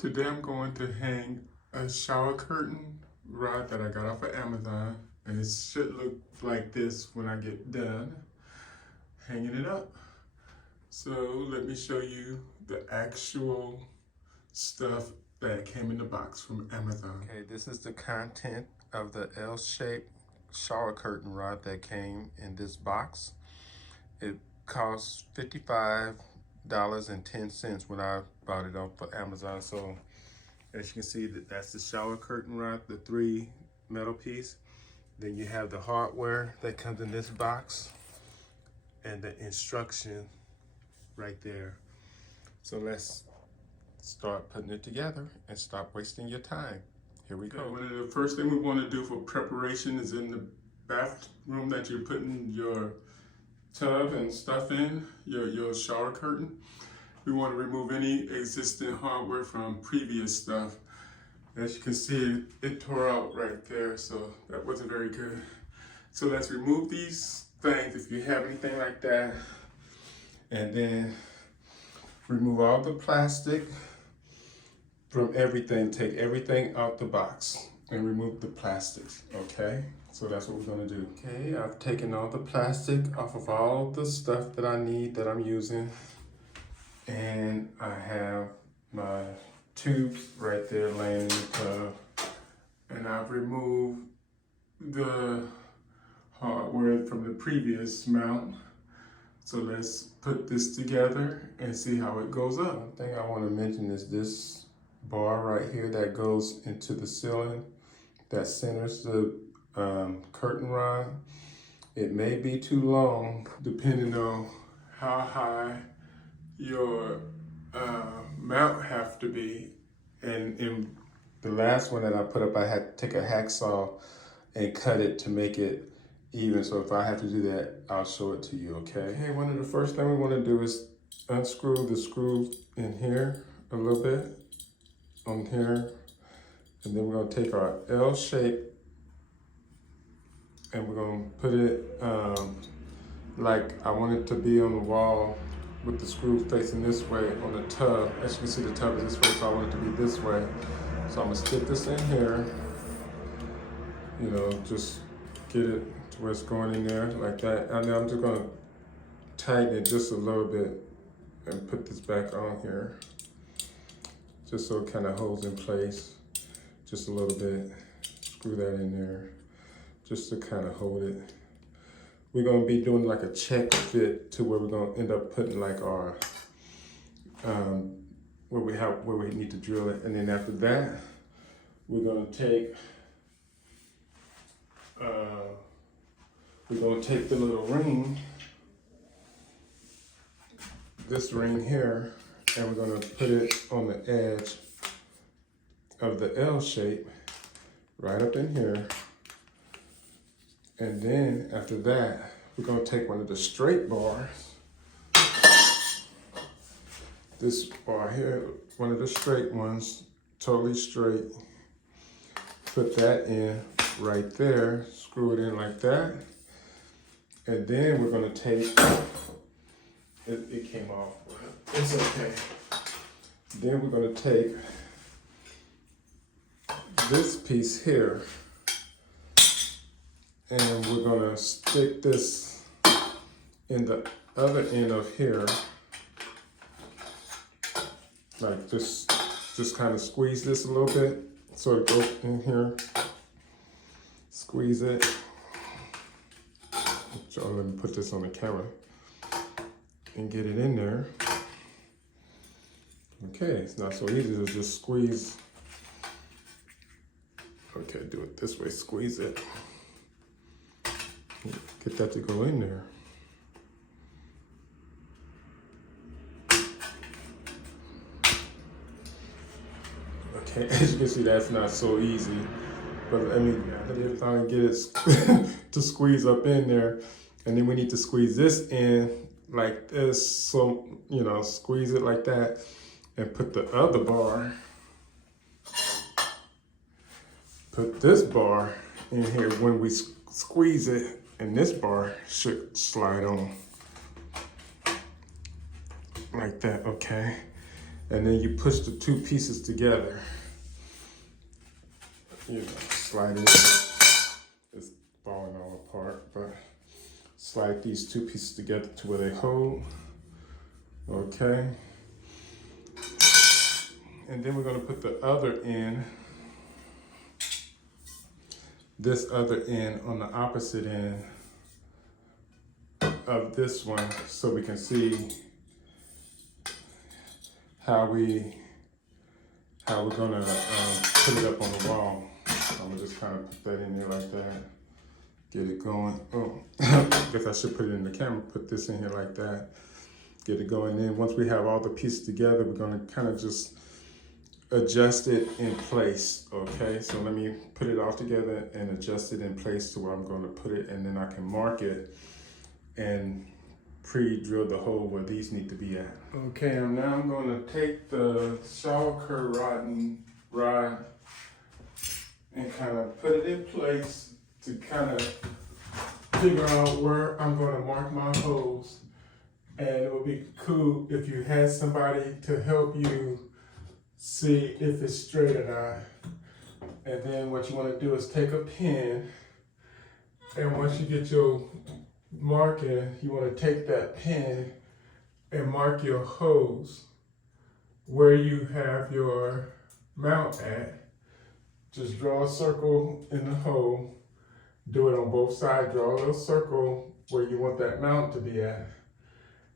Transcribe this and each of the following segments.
Today I'm going to hang a shower curtain rod that I got off of Amazon, and it should look like this when I get done hanging it up. So let me show you the actual stuff that came in the box from Amazon. Okay, this is the content of the L-shaped shower curtain rod that came in this box. It cost $55.10 when I bought it off of Amazon. So as you can see, that's the shower curtain rod, the 3 metal piece. Then you have the hardware that comes in this box and the instruction right there. So let's start putting it together and stop wasting your time. Here we go. One of the first thing we want to do for preparation is in the bathroom that you're putting your tub and stuff in, your shower curtain. We want to remove any existing hardware from previous stuff. As you can see, it tore out right there, so that wasn't very good. So let's remove these things if you have anything like that, and then remove all the plastic from everything. Take everything out the box and remove the plastics, okay? So that's what we're gonna do. Okay, I've taken all the plastic off of all the stuff that I need, that I'm using. And I have my tubes right there laying in the tub. And I've removed the hardware from the previous mount. So let's put this together and see how it goes up. One thing I want to mention is this bar right here that goes into the ceiling that centers the curtain rod. It may be too long depending on how high your mount have to be. And in the last one that I put up, I had to take a hacksaw and cut it to make it even. So if I have to do that, I'll show it to you, okay? Hey, one of the first thing we want to do is unscrew the screw in here a little bit, on here. And then we're going to take our L shape and we're going to put it like I want it to be on the wall, with the screw facing this way on the tub. As you can see, the tub is this way, so I want it to be this way. So I'm gonna stick this in here, you know, just get it to where it's going in there like that. And then I'm just gonna tighten it just a little bit and put this back on here, just so it kind of holds in place just a little bit. Screw that in there, just to kind of hold it. We're gonna be doing like a check fit to where we're gonna end up putting like our, where we need to drill it. And then after that, we're gonna take the little ring, this ring here, and we're gonna put it on the edge of the L shape, right up in here. And then after that, we're gonna take one of the straight bars, this bar here, one of the straight ones, totally straight, put that in right there, screw it in like that. And then we're gonna take, it came off, it's okay. Then we're gonna take this piece here, and we're gonna stick this in the other end of here, like just kind of squeeze this a little bit so it goes in here. Squeeze it. So let me put this on the camera and get it in there. Okay, it's not so easy to just squeeze. Okay, do it this way, squeeze it. Get that to go in there. Okay, as you can see, that's not so easy. But I mean, I did finally get it to squeeze up in there. And then we need to squeeze this in like this. So, you know, squeeze it like that and put the other bar, put this bar in here when we squeeze it. And this bar should slide on like that, okay? and then you push the two pieces together. You know, slide it. It's falling all apart, but slide these two pieces together to where they hold. Okay. And then we're going to put the other end, this other end on the opposite end of this one, so we can see how we're gonna put it up on the wall. So I'm gonna just kind of put that in there like that, get it going. Oh, I guess I should put it in the camera, put this in here like that, get it going. Then once we have all the pieces together, we're gonna kind of just adjust it in place, okay? So let me put it all together and adjust it in place to where I'm gonna put it, and then I can mark it and pre-drill the hole where these need to be at. Okay, and now I'm gonna take the shower curtain rod and kind of put it in place to kind of figure out where I'm gonna mark my holes. And it would be cool if you had somebody to help you see if it's straight or not. And then what you want to do is take a pen, and once you get your marking, you want to take that pen and mark your holes where you have your mount at. Just draw a circle in the hole, do it on both sides, draw a little circle where you want that mount to be at.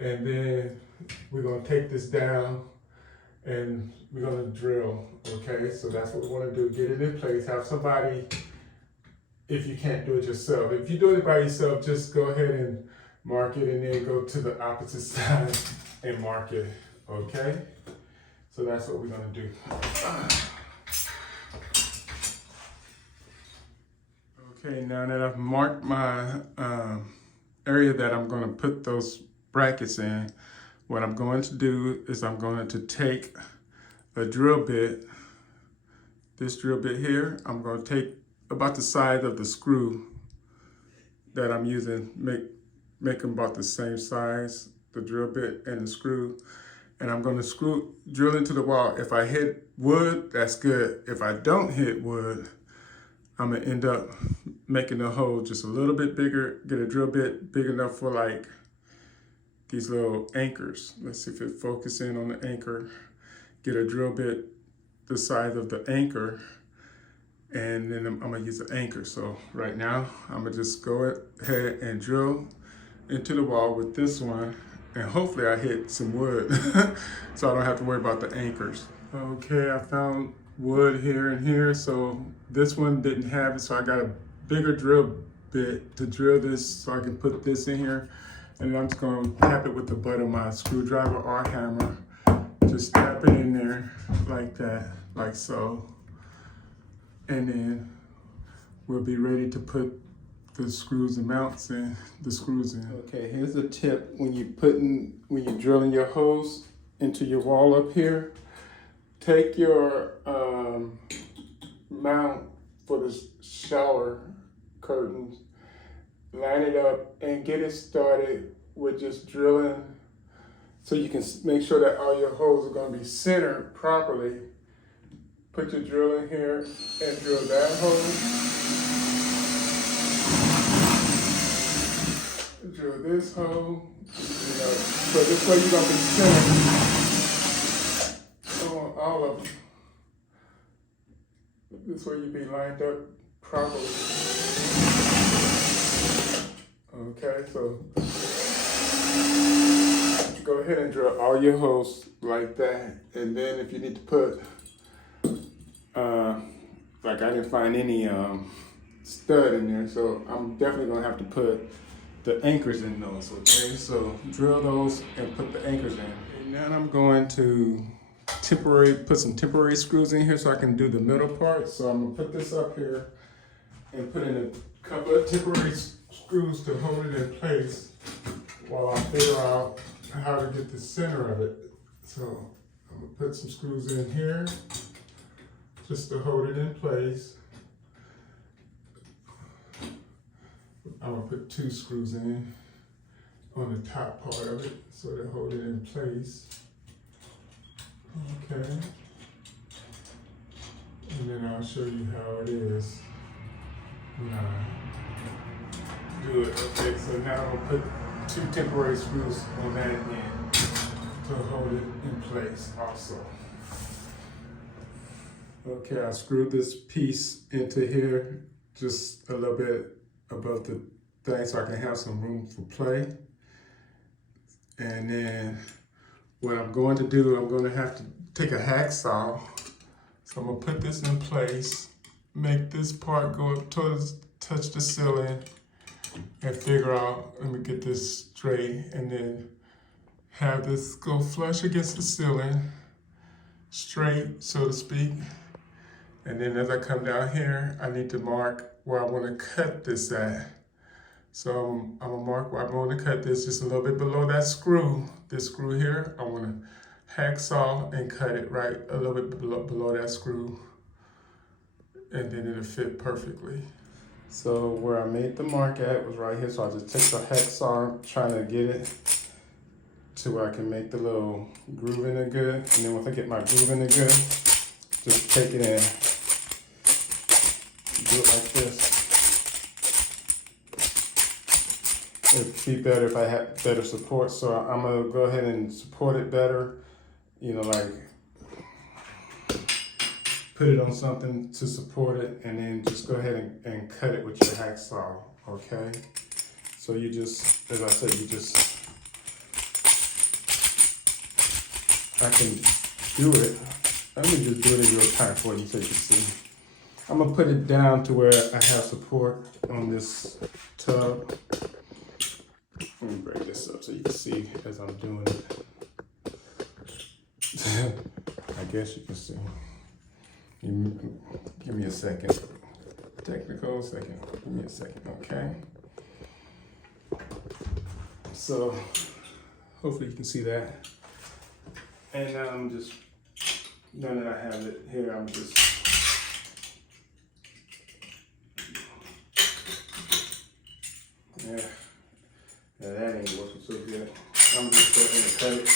And then we're going to take this down and we're gonna drill, okay? So that's what we wanna do, get it in place, have somebody, if you can't do it yourself. If you're doing it by yourself, just go ahead and mark it and then go to the opposite side and mark it, okay? So that's what we're gonna do. Okay, now that I've marked my area that I'm gonna put those brackets in, what I'm going to do is I'm going to take a drill bit, this drill bit here, I'm going to take about the size of the screw that I'm using, make them about the same size, the drill bit and the screw, and I'm going to drill into the wall. If I hit wood, that's good. If I don't hit wood, I'm going to end up making the hole just a little bit bigger, get a drill bit big enough for like these little anchors. Let's see if it focuses in on the anchor. Get a drill bit the size of the anchor, and then I'm gonna use the anchor. So right now, I'm gonna just go ahead and drill into the wall with this one, and hopefully I hit some wood so I don't have to worry about the anchors. Okay, I found wood here and here, so this one didn't have it, so I got a bigger drill bit to drill this so I can put this in here. And I'm just gonna tap it with the butt of my screwdriver or hammer. Just tap it in there like that, like so. And then we'll be ready to put the screws and mounts in, the screws in. Okay, here's a tip when you're drilling your holes into your wall up here. Take your mount for the shower curtains, line it up and get it started with just drilling so you can make sure that all your holes are going to be centered properly. Put your drill in here and drill that hole. Drill this hole. So this way you're going to be centered on all of them. This way you'll be lined up properly. Okay, so go ahead and drill all your holes like that. And then if you need to put, like I didn't find any stud in there, so I'm definitely gonna have to put the anchors in those, okay? So drill those and put the anchors in. And now I'm going to put some temporary screws in here so I can do the middle part. So I'm gonna put this up here and put in a couple of temporary screws to hold it in place while I figure out how to get the center of it. So I'm gonna put some screws in here just to hold it in place. I'm gonna put 2 screws in on the top part of it so to hold it in place. Okay. And then I'll show you how it is when I do it. Okay, so now I'll put 2 temporary screws on that end to hold it in place also. Okay, I screwed this piece into here just a little bit above the thing so I can have some room for play. And then what I'm going to do, I'm going to have to take a hacksaw. So I'm going to put this in place, make this part go up towards, touch the ceiling, and figure out, let me get this straight, and then have this go flush against the ceiling, straight, so to speak. And then as I come down here, I need to mark where I want to cut this at. So I'm gonna mark where I want to cut this just a little bit below that screw. This screw here, I want to hacksaw and cut it right a little bit below that screw. And then it'll fit perfectly. So where I made the mark at was right here. So I just took the hacksaw, trying to get it to where I can make the little groove in it good. And then once I get my groove in it good, just take it in. Do it like this. It'd be better if I had better support. So I'm gonna go ahead and support it better. You know, like put it on something to support it, and then just go ahead and cut it with your hacksaw, okay? So you just, as I said, you just, I can do it. Let me just do it in real time for you so you can see. I'm gonna put it down to where I have support on this tub. Let me break this up so you can see as I'm doing it. I guess you can see. Give me a second. Technical second. Give me a second, okay? So, hopefully you can see that. And now I'm just, now that I have it here, I'm just, yeah, that ain't working so good. I'm just going to cut it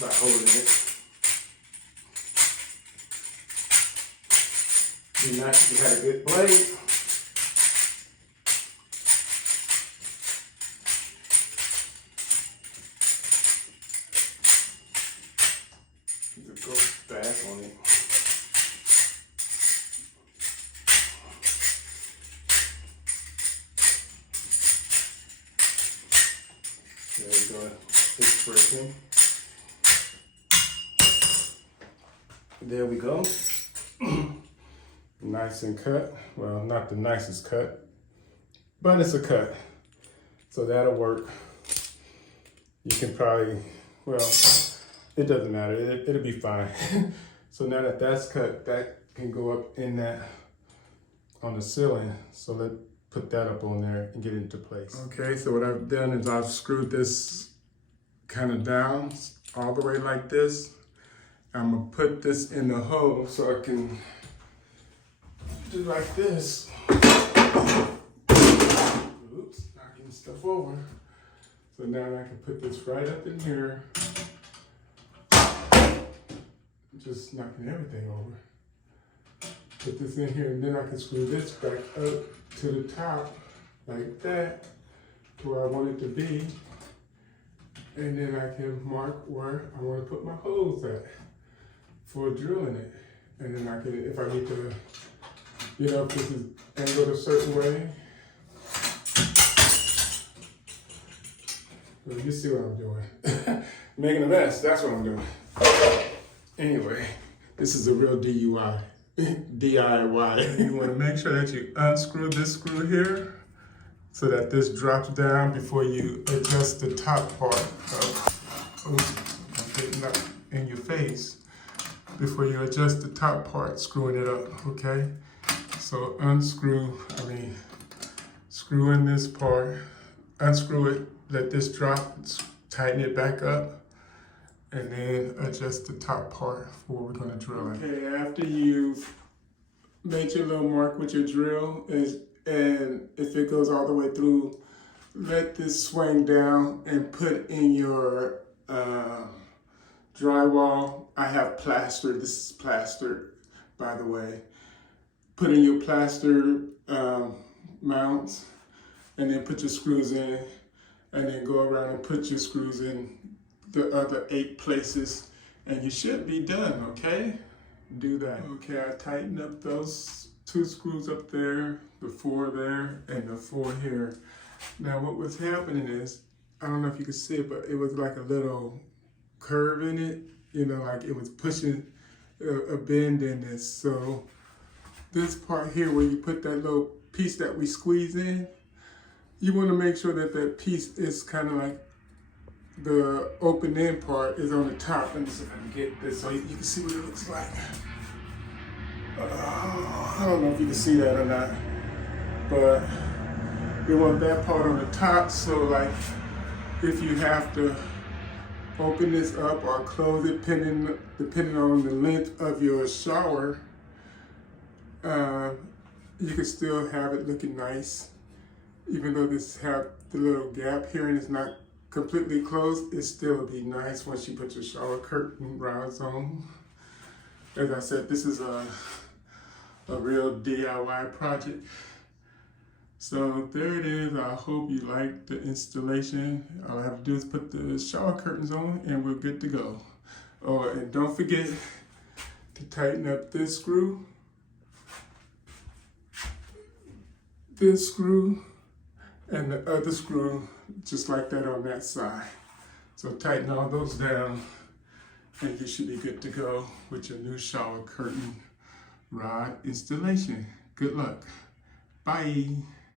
by holding it. Be nice if you had a good blade. Just go fast on it. There we go. It's breaking. There we go. Nice and cut. Well, not the nicest cut, but it's a cut. So that'll work. You can probably, well, it doesn't matter. It'll be fine. So now that that's cut, that can go up in that, on the ceiling. So let's put that up on there and get it into place. Okay, so what I've done is I've screwed this kind of down all the way like this. I'm gonna put this in the hole so I can do like this. Oops, knocking stuff over. So now I can put this right up in here. Just knocking everything over. Put this in here, and then I can screw this back up to the top like that, to where I want it to be. And then I can mark where I want to put my holes at for drilling it. And then I can, if I need to, you know, if this is angled a certain way. Well, you see what I'm doing. Making a mess, that's what I'm doing. Anyway, this is a real DIY. DIY. You want to make sure that you unscrew this screw here so that this drops down before you adjust the top part of, oops, I'm getting up in your face. Before you adjust the top part, screwing it up, okay? So screw in this part, unscrew it, let this drop, tighten it back up, and then adjust the top part for what we're gonna drill in. Okay, after you've made your little mark with your drill, and if it goes all the way through, let this swing down and put in your drywall. I have plaster. This is plastered, by the way. Put in your plaster mounts, and then put your screws in, and then go around and put your screws in the other 8 places, and you should be done, okay? Do that. Okay, I tightened up those 2 screws up there, the 4 there, and the 4 here. Now what was happening is, I don't know if you can see it, but it was like a little curve in it, you know, like it was pushing a bend in this. So this part here where you put that little piece that we squeeze in, you want to make sure that that piece is kind of like the open end part is on the top. Let me see if I can get this so you can see what it looks like. I don't know if you can see that or not, but you want that part on the top, so like if you have to open this up or close it depending on the length of your shower, you can still have it looking nice. Even though this have the little gap here and it's not completely closed, it still will be nice once you put your shower curtain rods on. As I said, this is a real DIY project. So there it is. I hope you like the installation. All I have to do is put the shower curtains on and we're good to go. Oh, and don't forget to tighten up this screw, and the other screw, just like that on that side. So tighten all those down and you should be good to go with your new shower curtain rod installation. Good luck. Bye.